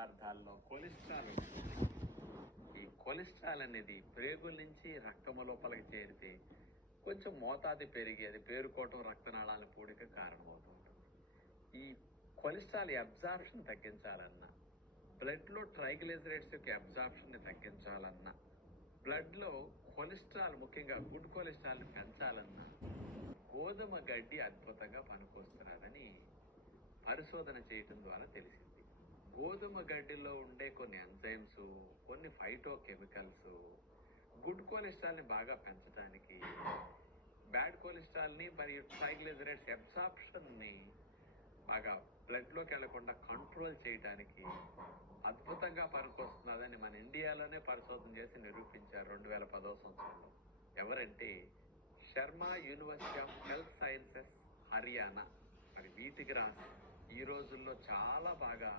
పదార్థాల్లో కొలెస్ట్రాల్ ఈ కొలెస్ట్రాల్ అనేది ప్రేగుల నుంచి రక్తము లోపలికి చేరితే కొంచెం మోతాదు పెరిగి అది పేరుకోవటం రక్తనాళాల పూడిక కారణమవుతూ ఉంటుంది ఈ కొలెస్ట్రాల్ అబ్జార్ప్షన్ తగ్గించాలన్నా బ్లడ్లో ట్రైగ్లైజరేట్స్ యొక్క అబ్జార్ప్షన్ని తగ్గించాలన్నా బ్లడ్లో కొలెస్ట్రాల్ ముఖ్యంగా గుడ్ కొలెస్ట్రాల్ని పెంచాలన్నా గోధుమ గడ్డి అద్భుతంగా పనికొస్తున్నారని పరిశోధన చేయటం ద్వారా తెలిసింది. గోధుమ గడ్డిలో ఉండే కొన్ని ఎంజైమ్స్ కొన్ని ఫైటో కెమికల్స్ గుడ్ కొలెస్ట్రాల్ని బాగా పెంచడానికి బ్యాడ్ కొలెస్ట్రాల్ని మరియు ట్రైగ్లిజరైడ్స్ అబ్సార్ప్షన్ని బాగా బ్లడ్లోకి వెళ్ళకుండా కంట్రోల్ చేయడానికి అద్భుతంగా పనికొస్తున్నదని మన ఇండియాలోనే పరిశోధన చేసి నిరూపించారు రెండు వేల పదో సంవత్సరంలో. ఎవరంటే Sharma university of health sciences Haryana. మరి వీటికి రాసి ఈ రోజుల్లో చాలా బాగా